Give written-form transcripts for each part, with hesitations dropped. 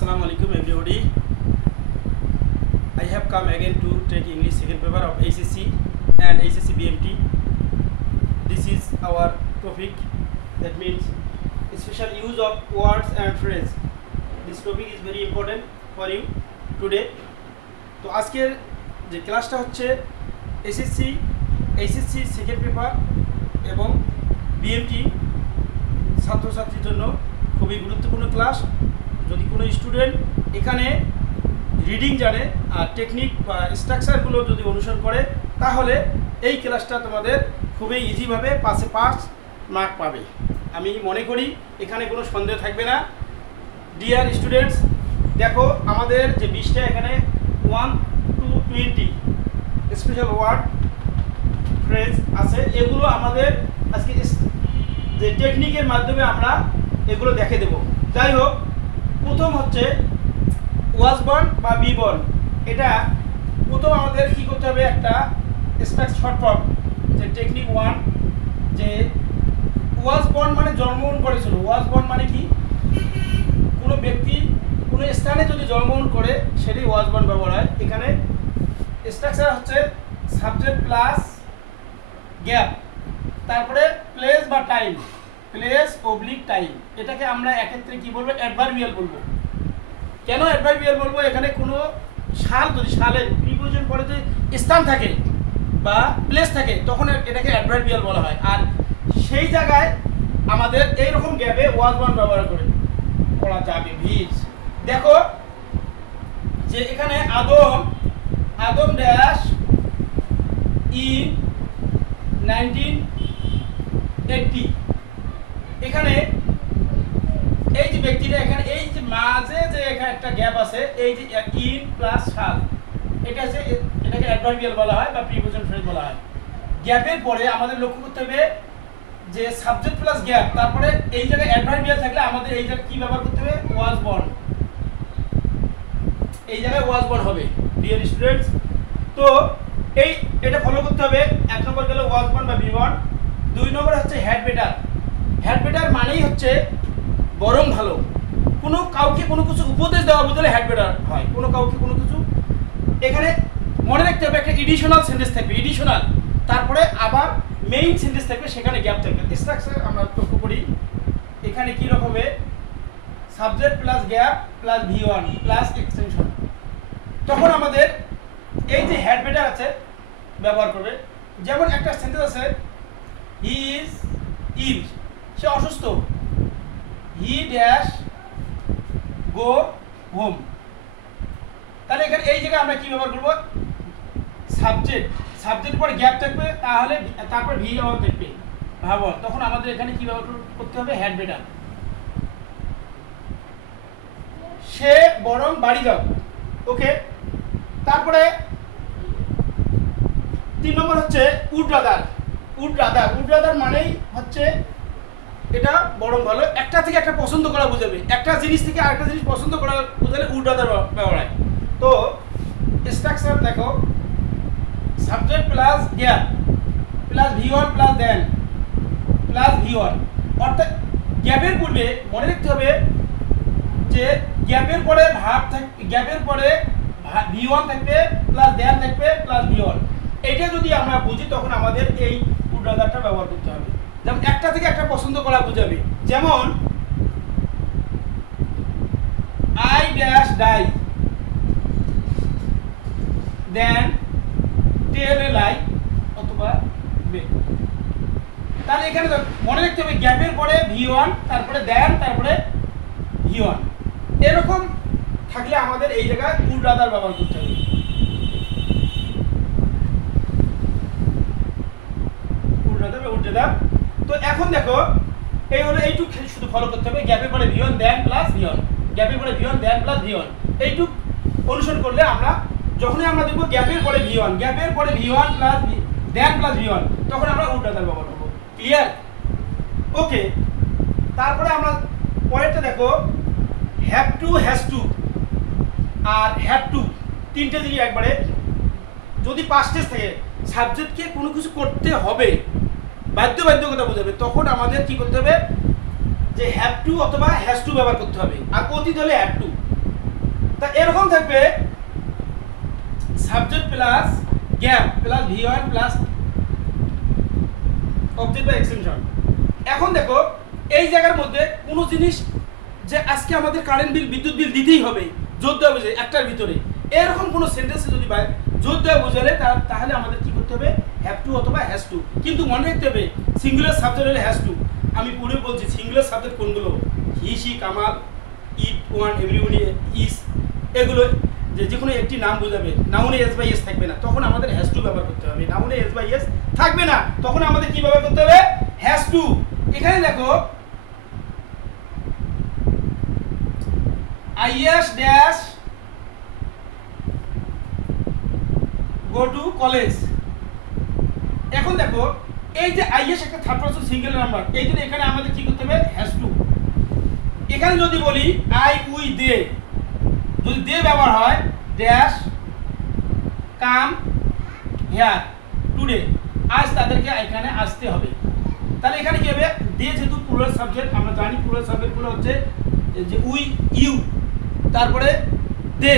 Assalamu alaikum everybody. I have come again to take English second paper of HSC and HSC BMT. This is our topic, that means special use of words and phrase. This topic is very important for you today. তো আজকের যে ক্লাসটা হচ্ছে HSC second paper এবং BMT ছাত্রছাত্রীর জন্য খুবই গুরুত্বপূর্ণ ক্লাস। যদি কোনো স্টুডেন্ট এখানে রিডিং জানে আর টেকনিক বা স্ট্রাকচারগুলো যদি অনুসরণ করে, তাহলে এই ক্লাসটা তোমাদের খুবই ইজিভাবে পাশে 5 মার্ক পাবে। আমি মনে করি এখানে কোনো সন্দেহ থাকবে না। ডিয়ার স্টুডেন্টস, দেখো আমাদের যে 20টা এখানে 1 to 20 স্পেশাল ওয়ার্ড ফ্রেজ আছে, এগুলো আমাদের আজকে যে টেকনিকের মাধ্যমে আমরা এগুলো দেখে দেব। যাই হোক, প্রথম হচ্ছে ওয়াজ বর্ন বা বি বর্ন। এটা প্রথম আমাদের কী করতে হবে, একটা শর্ট ফর্ম যে টেকনিক 1, যে ওয়াজ বর্ন মানে জন্মগ্রহণ করেছিল। ওয়াজ বর্ন মানে কি, কোনো ব্যক্তি কোনো স্থানে যদি জন্মগ্রহণ করে সেটাই ওয়াজ বর্ন ব্যবহার হয়। এখানে স্ট্রাকচার হচ্ছে সাবজেক্ট প্লাস গ্যাপ, তারপরে প্লেস বা টাইম, প্লেস অবলিক টাইম। এটাকে আমরা এক্ষেত্রে কি বলবো, অ্যাডভার্বিয়াল বলবো। কেন অ্যাডভার্বিয়াল বলবো, এখানে কোনো সাল যদি সালের প্রিপোজিশন পরে যদি স্থান থাকে বা প্লেস থাকে, তখন এটাকে অ্যাডভার্বিয়াল বলা হয়। আর সেই জায়গায় আমাদের এইরকম গ্যাপে ওয়াজ বর্ন ব্যবহার করে পড়া যাবে। ভিজ দেখো যে এখানে আদম ড্যাশ ইন 1980। এখানে এই যে ব্যক্তিটা, এখানে এই যে মাঝে যে এখানে একটা গ্যাপ আছে, এই যে ইন প্লাস সাল, এটা আছে, এটাকে অ্যাডভার্বিয়াল বলা হয় বা প্রিপোজিশন ফ্রেজ বলা হয়। গ্যাপের পরে আমাদের লক্ষ্য করতে হবে যে সাবজেক্ট প্লাস গ্যাপ, তারপরে এই জায়গায় অ্যাডভার্বিয়াল থাকলে আমাদের এই জায়গায় কি ব্যবহার করতে হবে, ওয়াজ বর্ন। এই জায়গায় ওয়াজ বর্ন হবে ডিয়ার স্টুডেন্টস। তো এটা ফলো করতে হবে। 1 নম্বর গেল ওয়াজ বর্ন বা বি বর্ন। 2 নম্বর হচ্ছে হ্যাড বেটার। হ্যাড বেটার মানেই হচ্ছে বরং ভালো। কোনো কাউকে কোনো কিছু উপদেশ দেওয়া বুঝলে হ্যাড বেটার হয়। কোনো কাউকে কোনো কিছু, এখানে মনে রাখতে হবে একটা এডিশনাল সেন্টেন্স থাকবে, এডিশনাল, তারপরে আবার মেইন সেন্টেন্স থাকবে, সেখানে গ্যাপ থাকবে। স্ট্রাকচার আমরা লক্ষ্য করি এখানে কি রকম হবে, subject plus gap plus V1 plus extension. তখন আমাদের এই যে হ্যাড বেটার আছে ব্যবহার করবে। যেমন একটা সেন্টেন্স আছে, হি ইজ ইল, সে অসুস্থ, হি ড্যাশ গো হোম। তাহলে এখানে এই জায়গায় আমরা কি ব্যবহার করবো, সাবজেক্ট পরে গ্যাপ থাকবে, তাহলে তারপর V1 থাকবে ভাবন। তখন আমাদের এখানে কি ব্যবহার করতে হবে, হ্যাড বেটার। সে বরং বাড়ি যাও, ওকে। তারপরে 3 নম্বর হচ্ছে উড রাদার মানেই হচ্ছে এটা বরং ভালো। একটা থেকে একটা পছন্দ করা বোঝাবে, একটা জিনিস থেকে আরেকটা জিনিস পছন্দ করা বোঝালে উড রাদার ব্যবহার হয়। তো স্ট্রাকচার দেখো, subject plus gap plus V1 plus then plus V1। অর্থাৎ গ্যাপের পূর্বে মনে রাখতে হবে যে গ্যাপের পরে ভার্ব থাকবে, গ্যাপের পরে V1 থাকবে প্লাস দেন থাকবে প্লাস V1। এটা যদি আমরা বুঝি তখন আমাদের এই উড রাদারটা ব্যবহার করতে হবে। যেমন একটা থেকে একটা পছন্দ করা বোঝাবে, যেমন আই ড্যাশ ডাই দেন টেল এ লাই অথবা বে। তাহলে এখানে মনে রাখতে হবে গ্যাপের পরে V1, তারপরে দেন, তারপরে V1। এরকম থাকলে আমাদের এই জায়গায় উড রাদার ব্যবহার করতে হবে। Would rather. তো এখন দেখো, এই হলো এইটুক শুধু ফলো করতে হবে, গ্যাপের পরে V1 দেন প্লাস V1, গ্যাপের পরে V1 দেন প্লাস V1। এইটুক অনুসরণ করলে আমরা যখনই আমরা দেখবো গ্যাপের পরে V1 plus then plus V1, তখন আমরা উড রাদার ব্যবহার করবো। ক্লিয়ার? ওকে। তারপরে আমরা পরেরটা দেখো, হ্যাভ টু, হ্যাজ টু আর হ্যাভ টু, তিনটে জিনিস একবারে। যদি পাস্ট টেন্স থাকে, সাবজেক্টকে কোনো কিছু করতে হবে, বাধ্যবাধকতা বোঝাবে, তখন আমাদের কি করতে হবে, যে হ্যাভ টু অথবা হ্যাজ টু ব্যবহার করতে হবে। আর অতীত হলে হ্যাভ টু। তা এরকম থাকবে subject plus gap plus V1 plus object বা এক্সটেনশন। এখন দেখো এই জায়গার মধ্যে কোনো জিনিস যে আজকে আমাদের কারেন্ট বিল বিদ্যুৎ বিল দিতেই হবে জোর দেওয়া বুঝে একটার ভিতরে, এরকম কোনো সেন্টেন্সে যদি জোর দেওয়া বোঝালে তাহলে আমাদের কি করতে হবে হ্যাভ টু অথবা হ্যাজ টু। কিন্তু মনে রাখতে হবে সিঙ্গুলার সাবজেক্ট হলে হ্যাজ টু। আমি পুরো বলছি সিঙ্গুলার সাবজেক্ট কোনগুলো, he she Kamal it one everybody is, এগুলো যে কোনো একটি নাম বোঝাবে, নাউনে এস বাই এস থাকবে না, তখন আমাদের হ্যাজ টু ব্যবহার করতে হবে। নাউনে এস বাই এস থাকবে না, তখন আমাদের কি ব্যবহার করতে হবে হ্যাজ টু। এখানে দেখো is dash go to college. এখন দেখো এই যে আইএস একটা থার্ড পারসন সিঙ্গেল নাম্বার, এই জন্য এখানে আমাদের কি করতে হবে হ্যাজ টু। এখানে যদি বলি আই উই দে, যদি দে ব্যবহার হয় ড্যাশ কাম হিয়ার টুডে, আজ তাদেরকে এখানে আসতে হবে। তাহলে এখানে কি হবে দে যেহেতু প্লুরাল সাবজেক্ট, আমরা জানি প্লুরাল সাবজেক্টগুলো হচ্ছে যে উই ইউ, তারপরে দে,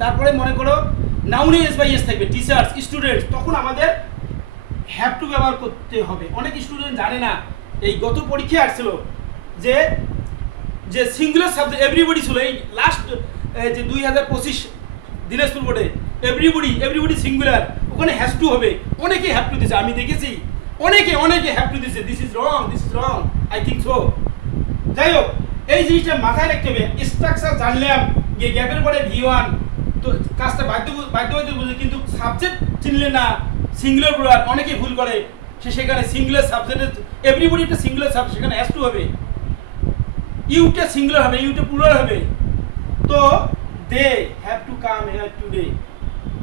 তারপরে মনে করো নাউনে এস বাই এস থাকবে টিচার্স স্টুডেন্টস, তখন আমাদের হ্যাভ টু ব্যবহার করতে হবে। অনেক স্টুডেন্ট জানে না, এই গত পরীক্ষায় আসছিল যে সিঙ্গুলার সাবজেক্ট এভরিবডি ছিল এই লাস্ট যে 2025 দিনাজপুর বোর্ডে এভরিবডি সিঙ্গুলার, ওখানে হ্যাজ টু হবে। অনেকে হ্যাভ টু দিছে, আমি দেখেছি অনেকে হ্যাভ টু দিছে, this is wrong I think so. যাই হোক এই জিনিসটা মাথায় রাখতে হবে। স্ট্রাকচার জানলাম যে গ্যাপের পরে V1, তো কাজটা বাধ্য বুঝে, কিন্তু সাবজেক্ট চিনলে না সিঙ্গুলার প্লুরাল অনেকে ভুল করে, সেখানে সিঙ্গুলার সাবজেক্টের এভরিবডি একটা সিঙ্গুলার সাবজেক্ট, সেখানে হ্যাজ টু হবে, ইউটা সিঙ্গুলার হবে, ইউটা প্লুরাল হবে। তো they have to come here today,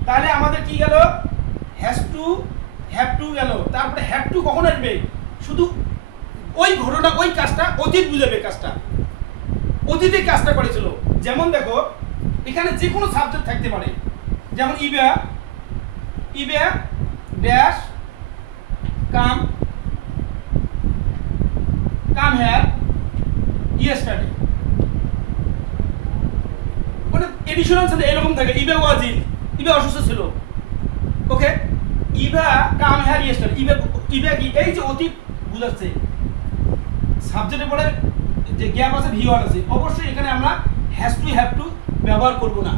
তাহলে আমাদের কি গেল হ্যাভ টু গেল। তারপরে হ্যাভ টু কখন আসবে, শুধু ওই ঘটনা ওই কাজটা অতীত বুঝাবে, কাজটা অতীতে কাজটা করেছিল। যেমন দেখো এখানে যে কোনো সাবজেক্ট থাকতে পারে, যেমন ইবা ড্যাশ কাম হিয়ার ইয়েস্টারডে, মানে এডিশনাল সাথে এরকম থাকে। ইবা অসুস্থ ছিল, ওকে, ইবা কাম হিয়ার ইয়েস্টারডে, ইবা কি এই যে অতীত বুঝাচ্ছে। সাবজেক্টের পরে যে গ্যাপ আছে V1 আছে, অবশ্যই এখানে আমরা হ্যাজ টু ব্যবহার করব না,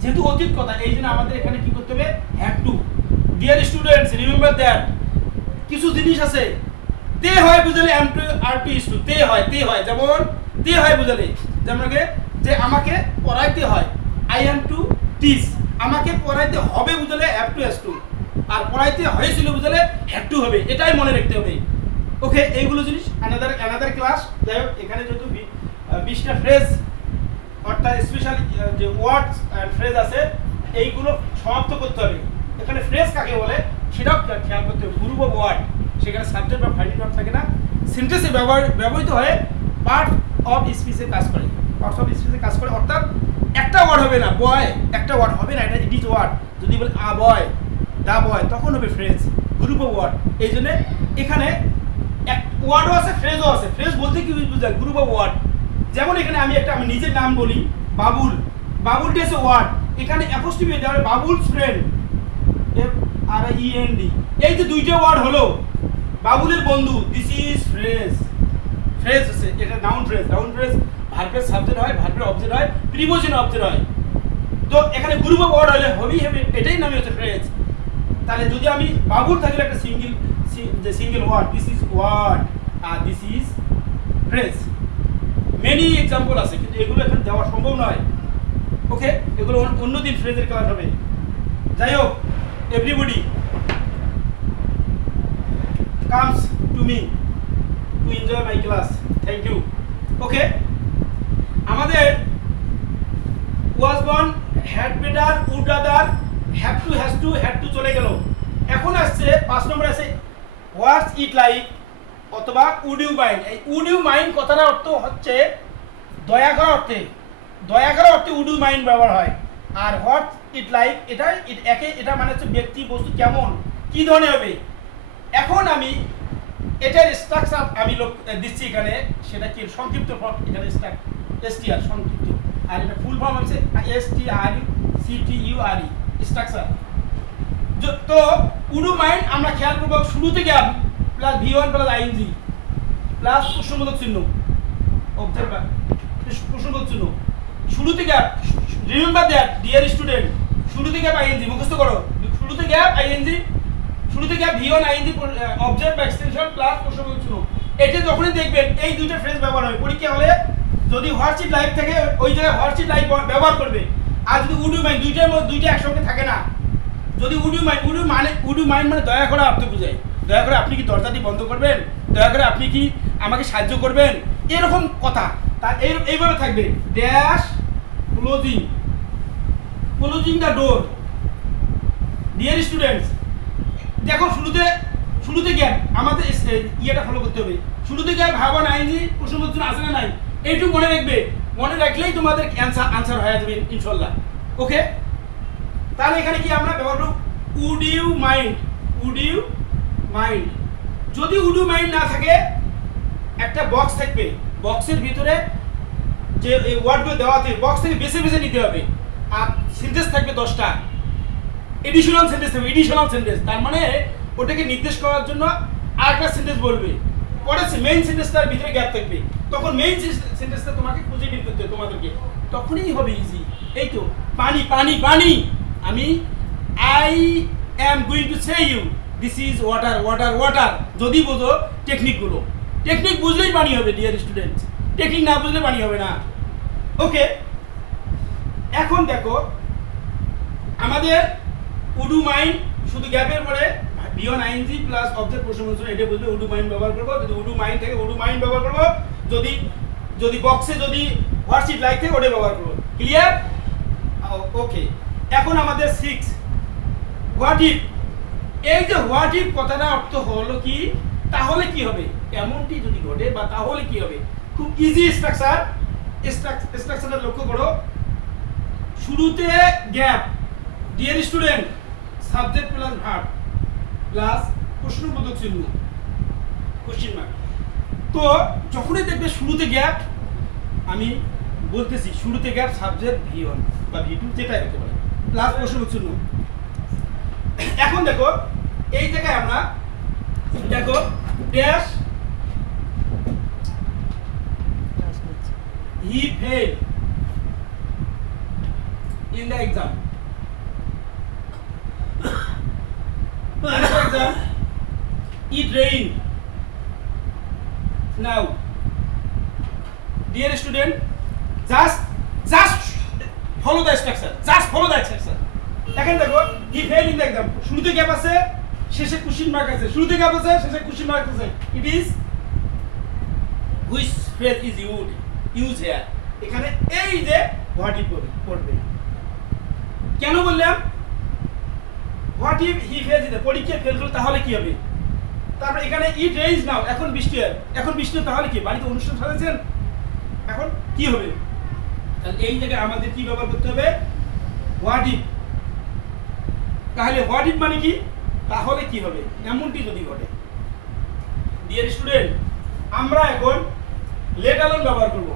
যেহেতু অতীত কথা, এই জন্য আমাদের এখানে কি করতে হবে have to. Dear students remember that কিছু জিনিস আছে তে হয় বুঝালে am to are to is to, তে হয় যেমন তে হয় বুঝালে যেমন যে আমাকে পড়াইতে হয় আই এম টু টিচ, আমাকে পড়াইতে হবে বুঝালে হ্যাভ টু হ্যাজ টু, আর পড়াইতে হয়েছিল বুঝালে হ্যাভ টু হবে, এটাই মনে রাখতে হবে। ওকে, এইগুলো জিনিস অ্যানাদার ক্লাস। যাই হোক এখানে যেহেতু 20টা ফ্রেজ অর্থাৎ স্পেশাল যে ওয়ার্ডস অ্যান্ড ফ্রেজ আছে, এইগুলো সমাপ্ত করতে হবে। এখানে ফ্রেজ কাকে বলে সেটাও খেয়াল করতে হবে। গ্রুপ অফ ওয়ার্ড, সেখানে সাবজেক্ট বা ফাইনাল ভার্ব থাকে না, সেন্টেন্সে ব্যবহৃত হয়ে পার্ট অফ স্পিচে কাজ করে, অর্থাৎ একটা ওয়ার্ড হবে না, বয় একটা ওয়ার্ড হবে না, এটা ইট ইজ ওয়ার্ড। যদি বলে আ বয় দা বয়, তখন হবে ফ্রেজ, গ্রুপ অফ ওয়ার্ড। এই জন্য এখানে ওয়ার্ডও আছে ফ্রেজও আছে। ফ্রেজ বলতে কি বুঝায় গ্রুপ অফ ওয়ার্ড। যেমন এখানে আমি নিজের নাম বলি বাবুলটি আছে ওয়ার্ড, এখানে অ্যাপোস্ট্রফি দেওয়া হবে বাবুলস ফ্রেন্ড FREND, এই যে দুইটা ওয়ার্ড হলো বাবুলের বন্ধু, দিস ইজ ফ্রেজ আছে, এটা নাউন ফ্রেজ ভার্বের সাবজেক্ট হয়, ভার্বের অবজেক্ট হয়, প্রিপোজিশন অবজেক্ট হয়। তো এখানে গ্রুপ অফ ওয়ার্ড হলে হবেই হবে, এটাই নামে হচ্ছে ফ্রেজ। তাহলে যদি আমি বাবুল থাকলে একটা single word, this is word আর this is phrase. Many example আছে, কিন্তু এগুলো এখন দেওয়া সম্ভব নয়। ওকে, এগুলো অন্যদিন ফ্রেজের ক্লাস হবে। যাই হোক, everybody comes to me to enjoy my class, thank you. Okay, আমাদের was born, had better, would rather, have to, has to, had to চলে গেল। এখন আসছে 5 নম্বর আছে হোয়াটস ইট লাইক অথবা উড ইউ মাইন্ড। এই উড ইউ মাইন্ড কথাটার অর্থ হচ্ছে দয়া করার অর্থে উড ইউ মাইন্ড ব্যবহার হয়। আর হোয়াটস ইট লাইক এটা মানে হচ্ছে ব্যক্তি বস্তু কেমন কি ধরনের হবে। এখন আমি এটার স্ট্রাকচার আমি দিচ্ছি এখানে, সেটা কি সংক্ষিপ্ত ফর্ম, এখানে STR সংক্ষিপ্ত। আর এটা ফুল ফর্ম হচ্ছে STRUCTURE স্ট্রাকচার। তো উডু মাইন্ড আমরা খেয়াল করব শুরুতে gap plus V1 plus ING plus প্রশ্নবোধক চিহ্ন অবজেক্ট বা প্রশ্নবোধক চিহ্ন শুরুতে gap. Remember that dear student, শুরুতে গ্যাপ ING মুখস্থ করো, শুরুতে গ্যাপ ING, শুরুতে গ্যাপ V1 ING অবজেক্ট বা এক্সটেনশন প্লাস প্রশ্নবোধক চিহ্ন। এটা যখনই দেখবেন এই দুইটা ফ্রেজ ব্যবহার হবে পরীক্ষা হলে, যদি হোয়াটসঅ্যাপ লাইভ থেকে ওই জায়গায় হোয়াটসঅ্যাপ লাইভ ব্যবহার করবে। আর যদি উডু মাইন্ড দুইটার মধ্যে দুইটা একসঙ্গে থাকে না, যদি উডু মাইন্ড মানে দয়া করে অর্থ বুঝায়, দয়া করে আপনি কি দরজাটি বন্ধ করবেন, দয়া করে আপনি কি আমাকে সাহায্য করবেন, এরকম কথা তা এইভাবে থাকবে। Dash closing the door. Dear students দেখো শুরুতে গ্যাপ আমাদের ইয়েটা ফলো করতে হবে। শুরুতে গ্যাপ V1 ING প্রশ্নবোধক চিহ্ন আছে না নাই এইটুকু মনে রাখবে, মনে রাখলেই তোমাদের আনসার হয়ে যাবে ইনশাআল্লাহ। ওকে, তাহলে এখানে কি আমরা ব্যবহার করব উড ইউ মাইন্ড। যদি উডু মাইন্ড না থাকে একটা বক্স থাকবে, বক্সের ভিতরে যে ওয়ার্ডগুলো দেওয়া আছে বক্স থেকে বেছে বেছে নিতে হবে। আর সেন্টেন্স থাকবে 10টা, এডিশনাল সেন্টেন্স থাকবে, তার মানে ওটাকে নির্দেশ করার জন্য আরেকটা সেন্টেন্স বলবে, পরে মেইন সেন্টেন্সটার ভিতরে গ্যাপ থাকবে, তখন মেইন সেন্টেন্সটা তোমাকে খুঁজে বের করতে হবে তোমাদেরকে, তখনই হবে ইজি। এই তো পানি পানি পানি, আমি I am going to say you this is water water water. যদি বোঝো টেকনিকগুলো, টেকনিক বুঝলেই পানি হবে ডিয়ার স্টুডেন্টস, টেকনিক না বুঝলে পানি হবে না। ওকে, এখন দেখো আমাদের উডু মাইন্ড শুধু গ্যাপের পরে V1 ING প্লাস অবজেক্ট প্রশ্নবোধক চিহ্ন, এটা বুঝবে উডু মাইন্ড ব্যবহার করব। যদি উডু মাইন্ড থাকে উডু মাইন্ড ব্যবহার করব, যদি বক্সে যদি হোয়াটসঅ্যাপ লাইক থাকে ওটা ব্যবহার করব। ক্লিয়ার? ওকে, এখন আমাদের 6 হোয়াট ইফ। এই যে হোয়াট ইফ কথাটা অর্থ হলো কি, তাহলে কি হবে, এমনটি যদি ঘটে বা তাহলে কি হবে। খুব ইজি স্ট্রাকচারটা লক্ষ্য করো। শুরুতে gap, dear student subject plus verb plus প্রশ্নবোধক চিহ্ন কোশ্চেন মার্ক। তো যখনই দেখবে শুরুতে গ্যাপ, আমি বলতেছি শুরুতে গ্যাপ সাবজেক্ট V1 বা V2 যেটাই হতে পারে প্লাস প্রশ্নবোধক চিহ্ন। এখন দেখো এই জায়গায় আমরা দেখো dash he fail in the exam. For exam, it rained. Now, dear student, just follow the structure. Just follow the structure. এখন দেখো he failed in the exam. শুরুতে গ্যাপ আছে, শেষে কোশ্চেন মার্ক আছে। শুরুতে গ্যাপ আছে, শেষে কোশ্চেন মার্ক আছে। It is which phrase is used here? এখানে এই যে what if পড়বে। কেন বললাম হোয়াট ইফ হি ফেল, পরীক্ষায় ফেল করলো তাহলে কি হবে। তারপর এখানে ইট রেইনস নাও, এখন বৃষ্টি হয়, এখন বৃষ্টি তাহলে কি, বাড়িতে অনুষ্ঠান সাজাচ্ছেন, এখন কি হবে। তাহলে এই জায়গায় আমাদের কি ব্যবহার করতে হবে, হোয়াট ইফ। তাহলে হোয়াট ইফ মানে কি, তাহলে কি হবে, এমনটি যদি ঘটে। ডিয়ার স্টুডেন্ট আমরা এখন লেট অ্যালোন ব্যবহার করব।